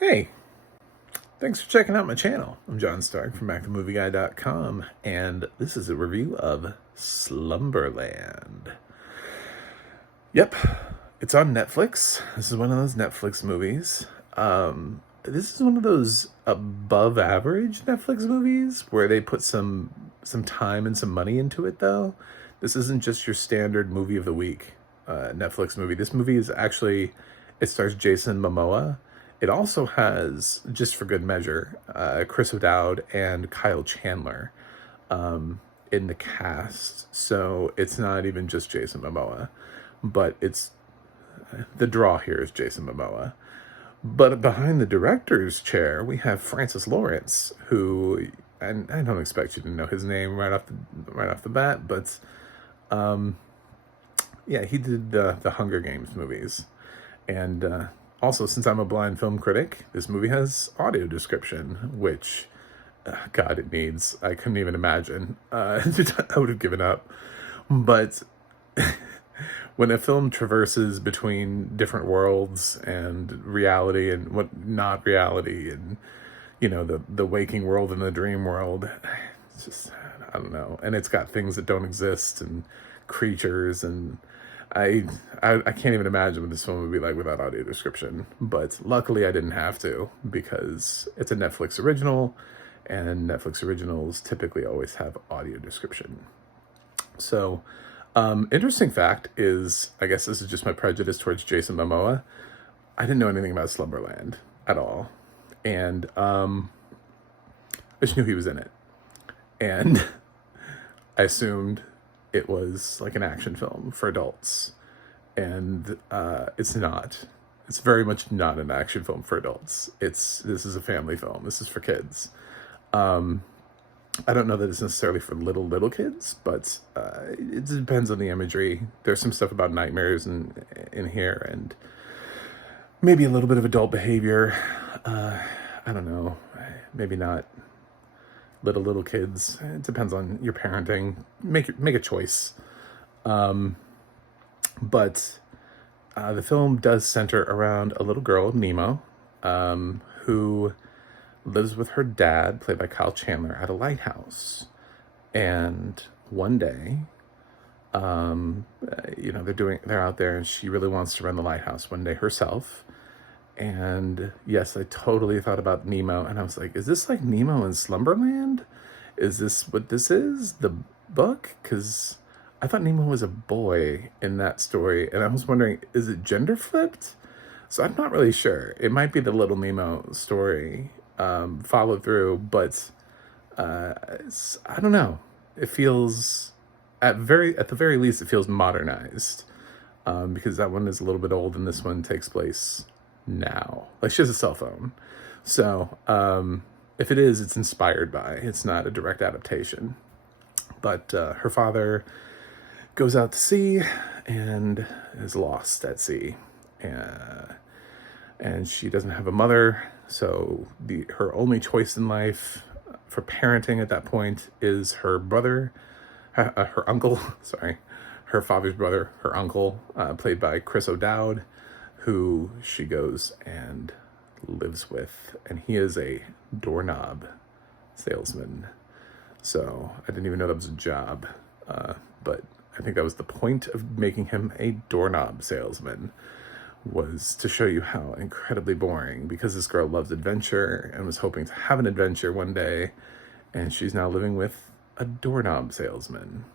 Hey, thanks for checking out my channel. I'm John Stark from BackToMovieGuy.com, and this is a review of Slumberland. Yep, it's on Netflix. This is one of those Netflix movies. This is one of those above average Netflix movies where they put some time and some money into it, though. This isn't just your standard movie of the week Netflix movie. This movie is actually, it stars Jason Momoa. It also has, just for good measure, Chris O'Dowd and Kyle Chandler in the cast. So it's not even just Jason Momoa, but the draw here is Jason Momoa. But behind the director's chair, we have Francis Lawrence, who, and I don't expect you to know his name right off the bat, but yeah, he did the Hunger Games movies, and also, since I'm a blind film critic, this movie has audio description, which, God, it needs. I couldn't even imagine. I would have given up. But when a film traverses between different worlds and reality and what not reality, and the waking world and the dream world, it's just, I don't know. And it's got things that don't exist and creatures, and I can't even imagine what this film would be like without audio description. But luckily I didn't have to, because it's a Netflix original, and Netflix originals typically always have audio description. So, interesting fact is, I guess this is just my prejudice towards Jason Momoa, I didn't know anything about Slumberland at all. And I just knew he was in it. And I assumed it was like an action film for adults, and it's not. It's very much not an action film for adults. This is a family film. This is for kids. I don't know that it's necessarily for little kids, but it depends on the imagery. There's some stuff about nightmares in here, and maybe a little bit of adult behavior. I don't know. Maybe not little kids. It depends on your parenting. Make a choice. But the film does center around a little girl, Nemo, who lives with her dad, played by Kyle Chandler, at a lighthouse. And one day, they're out there, and she really wants to run the lighthouse one day herself. And yes, I totally thought about Nemo, and I was like, is this like Nemo in Slumberland? Is this what this is? The book? Because I thought Nemo was a boy in that story, and I was wondering, is it gender flipped? So I'm not really sure. It might be the Little Nemo story followed through, but I don't know. It feels, at the very least, it feels modernized, because that one is a little bit old, and this one takes place now. Like, she has a cell phone. So if it is, it's inspired by. It's not a direct adaptation. But her father goes out to sea and is lost at sea. And she doesn't have a mother, so her only choice in life for parenting at that point is her brother, her uncle, sorry, her father's brother, her uncle, played by Chris O'Dowd, who she goes and lives with, and he is a doorknob salesman. So I didn't even know that was a job, but I think that was the point of making him a doorknob salesman, was to show you how incredibly boring, because this girl loves adventure and was hoping to have an adventure one day, and she's now living with a doorknob salesman.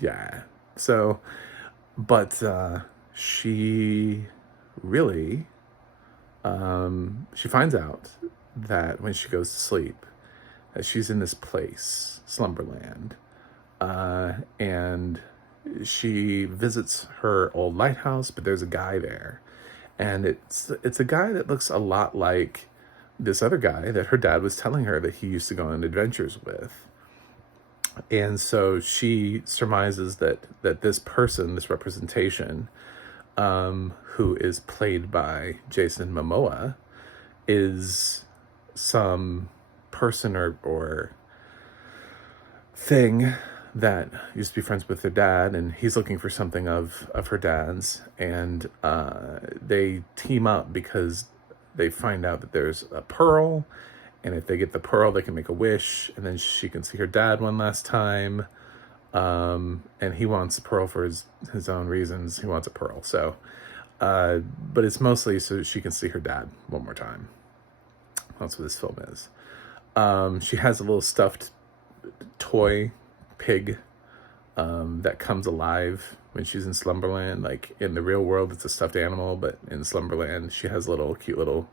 Yeah, so, but she really, she finds out that when she goes to sleep, that she's in this place, Slumberland, and she visits her old lighthouse, but there's a guy there, and it's a guy that looks a lot like this other guy that her dad was telling her that he used to go on adventures with. And so she surmises that this person, this representation, who is played by Jason Momoa, is some person or thing that used to be friends with their dad, and he's looking for something of her dad's, and they team up because they find out that there's a pearl, and if they get the pearl, they can make a wish, and then she can see her dad one last time. And he wants a pearl for his own reasons. He wants a pearl, so but it's mostly so she can see her dad one more time. That's what this film is. She has a little stuffed toy pig that comes alive when she's in Slumberland. Like in the real world, it's a stuffed animal, but in Slumberland, she has little cute little.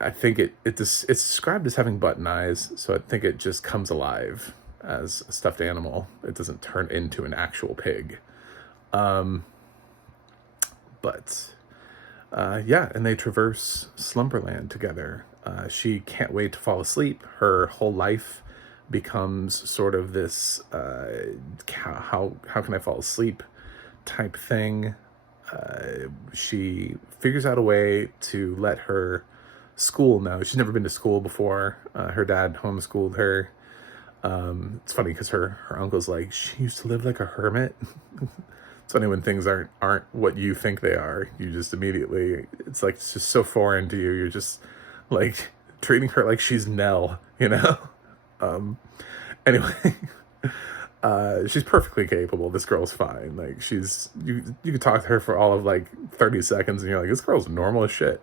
I think it's described as having button eyes, so I think it just comes alive as a stuffed animal. It doesn't turn into an actual pig. But yeah, and they traverse Slumberland together. She can't wait to fall asleep. Her whole life becomes sort of this how can I fall asleep type thing. She figures out a way to let her school know. She's never been to school before. Her dad homeschooled her. It's funny because her uncle's like, she used to live like a hermit. It's funny when things aren't what you think they are. You just immediately, it's like, it's just so foreign to you. You're just like treating her like she's Nell, you know? Anyway, she's perfectly capable. This girl's fine. Like you could talk to her for all of like 30 seconds and you're like, this girl's normal as shit.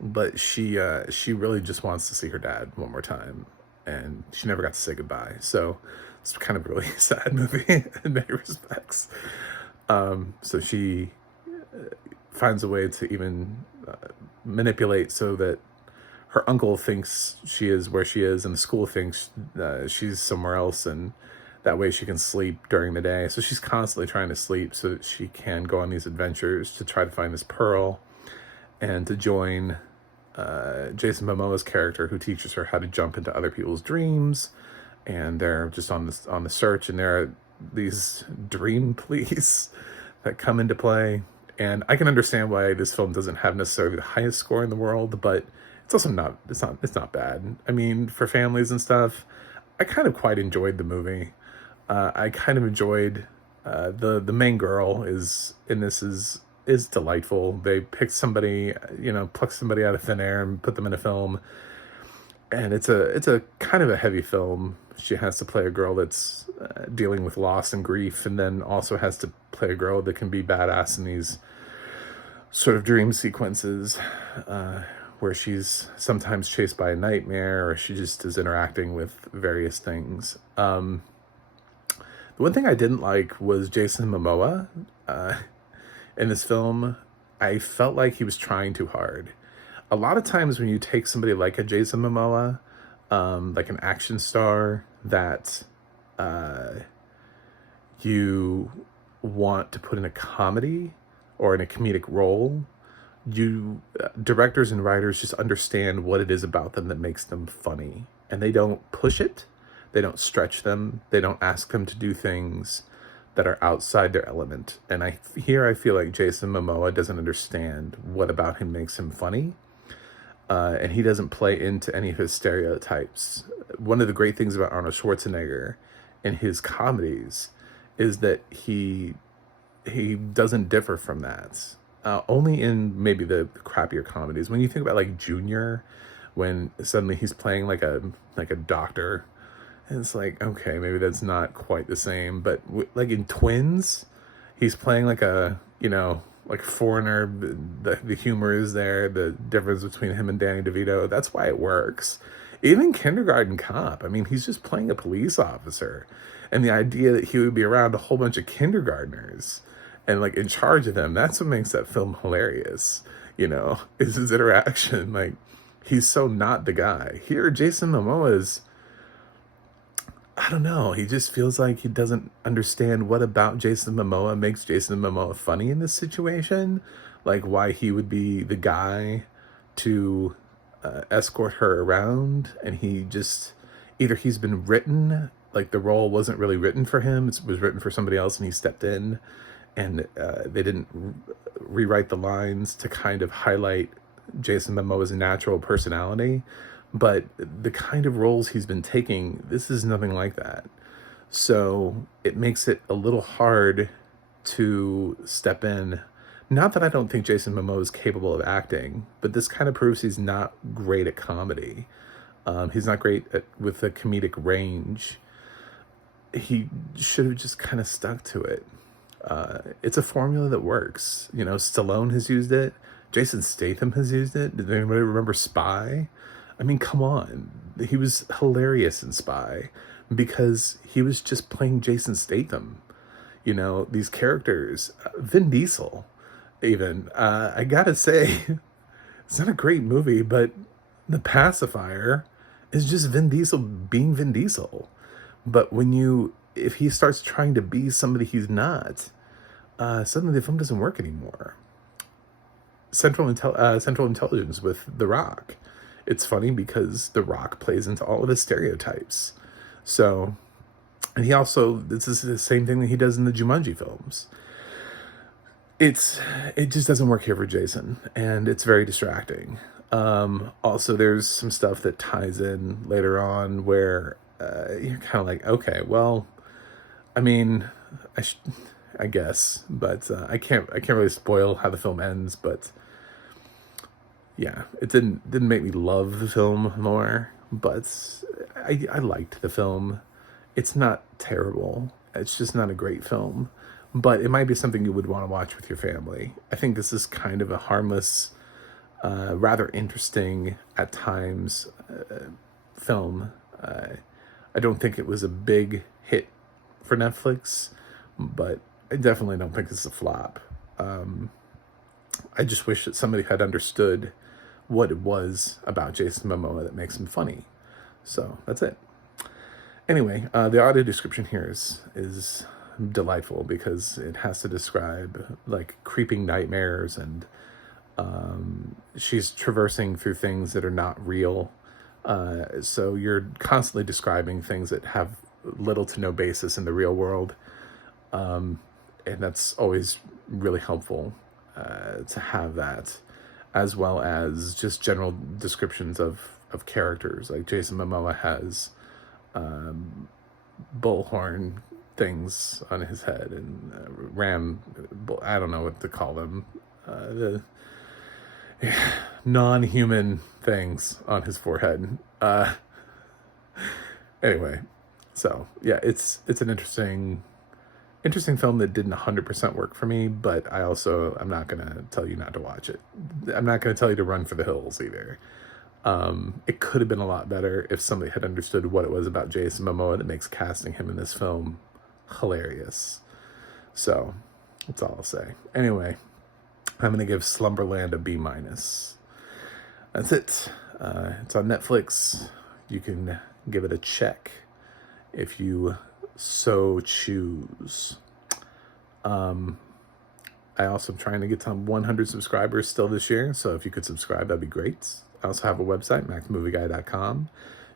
But she really just wants to see her dad one more time, and she never got to say goodbye. So it's kind of a really sad movie in many respects. So she finds a way to even manipulate so that her uncle thinks she is where she is, and the school thinks she's somewhere else, and that way she can sleep during the day. So she's constantly trying to sleep so that she can go on these adventures to try to find this pearl and to join Jason Momoa's character, who teaches her how to jump into other people's dreams. And they're just on the search, and there are these dream police that come into play. And I can understand why this film doesn't have necessarily the highest score in the world, but it's also it's not bad. I mean, for families and stuff, I kind of quite enjoyed the movie. I kind of enjoyed the main girl is delightful. They picked somebody, plucked somebody out of thin air and put them in a film. And it's a kind of a heavy film. She has to play a girl that's dealing with loss and grief, and then also has to play a girl that can be badass in these sort of dream sequences where she's sometimes chased by a nightmare, or she just is interacting with various things. The one thing I didn't like was Jason Momoa. In this film, I felt like he was trying too hard. A lot of times when you take somebody like a Jason Momoa, like an action star that you want to put in a comedy or in a comedic role, directors and writers just understand what it is about them that makes them funny. And they don't push it. They don't stretch them. They don't ask them to do things that are outside their element. And I feel like Jason Momoa doesn't understand what about him makes him funny. And he doesn't play into any of his stereotypes. One of the great things about Arnold Schwarzenegger in his comedies is that he doesn't differ from that. Only in maybe the crappier comedies. When you think about like Junior, when suddenly he's playing like a doctor, and it's like, okay, maybe that's not quite the same. But like in Twins, he's playing like a, like foreigner. The humor is there. The difference between him and Danny DeVito, that's why it works. Even Kindergarten Cop, I mean, he's just playing a police officer. And the idea that he would be around a whole bunch of kindergartners and like in charge of them, that's what makes that film hilarious, is his interaction. Like, he's so not the guy. Here, Jason Momoa is, I don't know, he just feels like he doesn't understand what about Jason Momoa makes Jason Momoa funny in this situation. Like, why he would be the guy to escort her around, and he just, either he's been written, like the role wasn't really written for him, it was written for somebody else, and he stepped in, and they didn't rewrite the lines to kind of highlight Jason Momoa's natural personality. But the kind of roles he's been taking, this is nothing like that. So it makes it a little hard to step in. Not that I don't think Jason Momoa is capable of acting, but this kind of proves he's not great at comedy. He's not great with the comedic range. He should have just kind of stuck to it. It's a formula that works. You know, Stallone has used it. Jason Statham has used it. Did anybody remember Spy? I mean, come on. He was hilarious in Spy because he was just playing Jason Statham. You know, these characters. Vin Diesel, even. I gotta say, it's not a great movie, but The Pacifier is just Vin Diesel being Vin Diesel. But if he starts trying to be somebody he's not, suddenly the film doesn't work anymore. Central Intelligence with The Rock. It's funny because The Rock plays into all of his stereotypes. So, and this is the same thing that he does in the Jumanji films. It just doesn't work here for Jason, and it's very distracting. Also, there's some stuff that ties in later on where you're kind of like, okay, well, I mean, I guess, but I can't really spoil how the film ends. But yeah, it didn't make me love the film more, but I liked the film. It's not terrible. It's just not a great film, but it might be something you would want to watch with your family. I think this is kind of a harmless, rather interesting at times film. I don't think it was a big hit for Netflix, but I definitely don't think it's a flop. I just wish that somebody had understood what it was about Jason Momoa that makes him funny. So that's it. Anyway, the audio description here is delightful because it has to describe like creeping nightmares, and she's traversing through things that are not real. So you're constantly describing things that have little to no basis in the real world. And that's always really helpful to have that, as well as just general descriptions of characters. Like Jason Momoa has bullhorn things on his head and I don't know what to call them, the non-human things on his forehead. Anyway, so yeah, it's an interesting film that didn't 100% work for me, but I'm not gonna tell you not to watch it. I'm not gonna tell you to run for the hills either. It could have been a lot better if somebody had understood what it was about Jason Momoa that makes casting him in this film hilarious. So that's all I'll say. Anyway, I'm gonna give Slumberland a B-. That's it. It's on Netflix. You can give it a check if you so choose. I also am trying to get to 100 subscribers still this year, so if you could subscribe, that'd be great. I also have a website, macthemovieguy.com.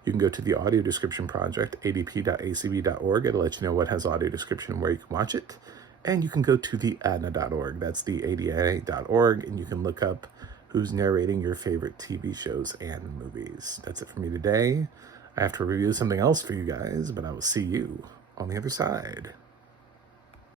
You can go to the audio description project, adp.acb.org. It'll let you know what has audio description and where you can watch it. And you can go to the ADNA.org. That's the ADNA.org, and you can look up who's narrating your favorite TV shows and movies. That's it for me today. I have to review something else for you guys, but I will see you on the other side.